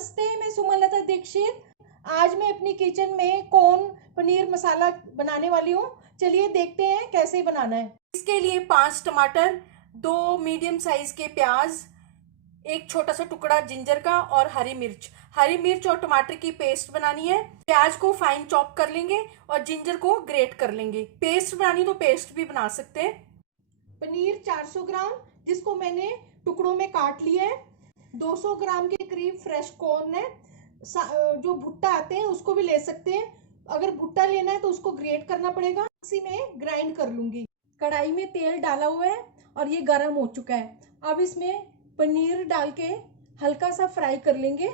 नमस्ते, मैं सुमलता दीक्षित। आज मैं अपनी किचन में कॉर्न पनीर मसाला बनाने वाली हूँ। चलिए देखते हैं कैसे बनाना है। इसके लिए 5 टमाटर, 2 मीडियम साइज के प्याज, एक छोटा सा टुकड़ा जिंजर का और हरी मिर्च और टमाटर की पेस्ट बनानी है। प्याज को फाइन चॉप कर लेंगे और जिंजर को ग्रेट कर लेंगे। पेस्ट बनानी तो पेस्ट भी बना सकते हैं। पनीर 400 ग्राम, जिसको मैंने टुकड़ों में काट लिया है। 200 ग्राम के करीब फ्रेश कॉर्न है। जो भुट्टा आते हैं उसको भी ले सकते हैं। अगर भुट्टा लेना है तो उसको ग्रेट करना पड़ेगा। मिक्सी में ग्राइंड कर लूंगी। कढ़ाई में तेल डाला हुआ है और ये गर्म हो चुका है। अब इसमें पनीर डाल के हल्का सा फ्राई कर लेंगे।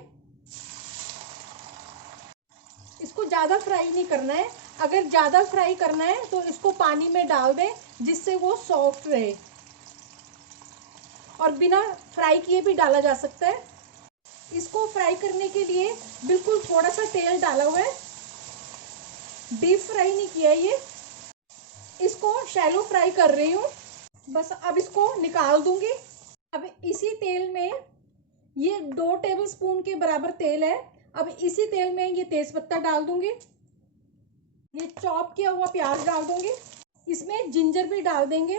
इसको ज्यादा फ्राई नहीं करना है। अगर ज्यादा फ्राई करना है तो इसको पानी में डाल दें, जिससे वो सॉफ्ट रहे। और बिना फ्राई किए भी डाला जा सकता है। इसको फ्राई करने के लिए बिल्कुल थोड़ा सा तेल डाला हुआ है, डीप फ्राई नहीं किया है ये। इसको शैलो फ्राई कर रही हूँ बस। अब इसको निकाल दूंगी। अब इसी तेल में, ये 2 टेबलस्पून के बराबर तेल है। अब इसी तेल में ये तेजपत्ता डाल दूंगी। ये चॉप किया हुआ प्याज डाल दूंगी। इसमें जिंजर भी डाल देंगे।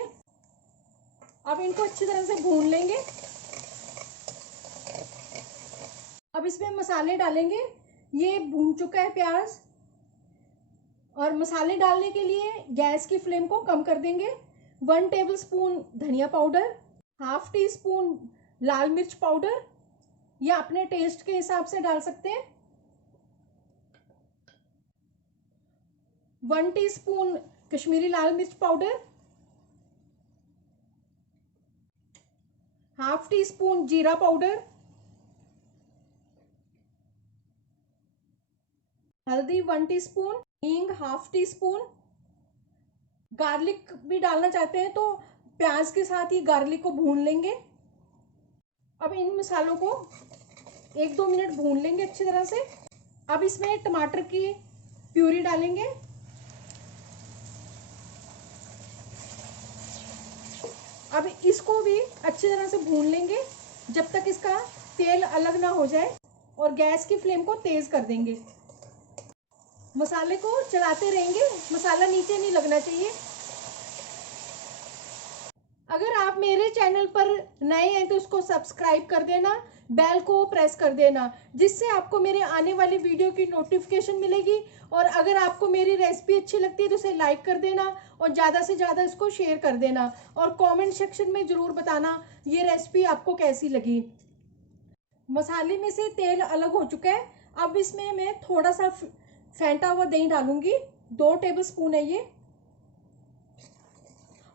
अब इनको अच्छी तरह से भून लेंगे। अब इसमें मसाले डालेंगे। ये भून चुका है प्याज। और मसाले डालने के लिए गैस की फ्लेम को कम कर देंगे। 1 टेबलस्पून धनिया पाउडर, ½ टीस्पून लाल मिर्च पाउडर, या अपने टेस्ट के हिसाब से डाल सकते हैं। 1 टीस्पून कश्मीरी लाल मिर्च पाउडर, ½ टीस्पून जीरा पाउडर, हल्दी 1 टीस्पून, हींग ½ टीस्पून। गार्लिक भी डालना चाहते हैं तो प्याज के साथ ही गार्लिक को भून लेंगे। अब इन मसालों को 1-2 मिनट भून लेंगे अच्छी तरह से। अब इसमें टमाटर की प्यूरी डालेंगे। अब इसको भी अच्छी तरह से भून लेंगे जब तक इसका तेल अलग ना हो जाए। और गैस की फ्लेम को तेज कर देंगे। मसाले को चलाते रहेंगे, मसाला नीचे नहीं लगना चाहिए। अगर आप मेरे चैनल पर नए हैं तो उसको सब्सक्राइब कर देना, बेल को प्रेस कर देना, जिससे आपको मेरे आने वाली वीडियो की नोटिफिकेशन मिलेगी। और अगर आपको मेरी रेसिपी अच्छी लगती है तो उसे लाइक कर देना और ज़्यादा से ज़्यादा इसको शेयर कर देना। और कमेंट सेक्शन में ज़रूर बताना ये रेसिपी आपको कैसी लगी। मसाले में से तेल अलग हो चुका है। अब इसमें मैं थोड़ा सा फेंटा हुआ दही डालूंगी। 2 टेबलस्पून है ये।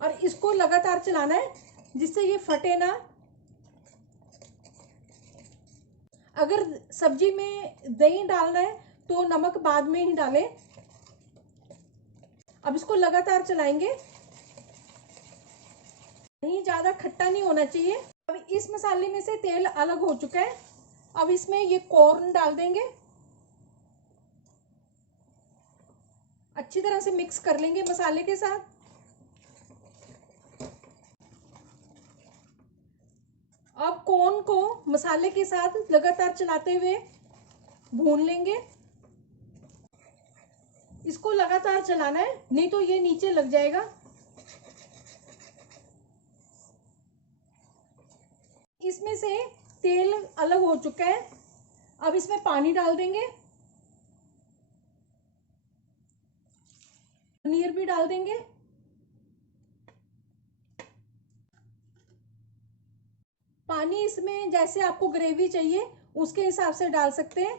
और इसको लगातार चलाना है जिससे ये फटे ना। अगर सब्जी में दही डालना है तो नमक बाद में ही डालें। अब इसको लगातार चलाएंगे। नहीं, ज्यादा खट्टा नहीं होना चाहिए। अब इस मसाले में से तेल अलग हो चुका है। अब इसमें ये कॉर्न डाल देंगे। अच्छी तरह से मिक्स कर लेंगे मसाले के साथ। अब कॉर्न को मसाले के साथ लगातार चलाते हुए भून लेंगे। इसको लगातार चलाना है, नहीं तो ये नीचे लग जाएगा। इसमें से तेल अलग हो चुका है। अब इसमें पानी डाल देंगे। पनीर भी डाल देंगे। पानी इसमें जैसे आपको ग्रेवी चाहिए उसके हिसाब से डाल सकते हैं।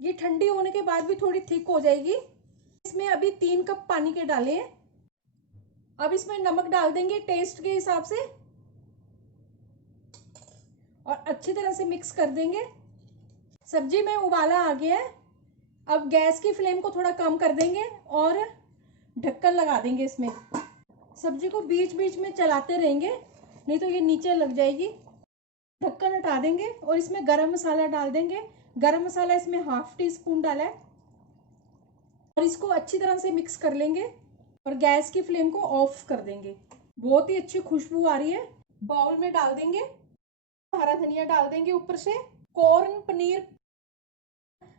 ये ठंडी होने के बाद भी थोड़ी थिक हो जाएगी। इसमें अभी 3 कप पानी के डाले हैं। अब इसमें नमक डाल देंगे टेस्ट के हिसाब से और अच्छी तरह से मिक्स कर देंगे। सब्जी में उबाला आ गया है। अब गैस की फ्लेम को थोड़ा कम कर देंगे और ढक्कन लगा देंगे इसमें। सब्जी को बीच बीच में चलाते रहेंगे, नहीं तो ये नीचे लग जाएगी। ढक्कन हटा देंगे और इसमें गरम मसाला डाल देंगे। गरम मसाला इसमें ½ टीस्पून डाला है। और इसको अच्छी तरह से मिक्स कर लेंगे और गैस की फ्लेम को ऑफ कर देंगे। बहुत ही अच्छी खुशबू आ रही है। बाउल में डाल देंगे। हरा धनिया डाल देंगे ऊपर से। कॉर्न पनीर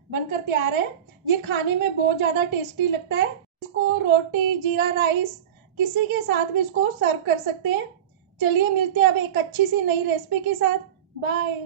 बनकर तैयार है। ये खाने में बहुत ज़्यादा टेस्टी लगता है। इसको रोटी, जीरा राइस किसी के साथ भी इसको सर्व कर सकते हैं। चलिए मिलते हैं अब एक अच्छी सी नई रेसिपी के साथ। बाय।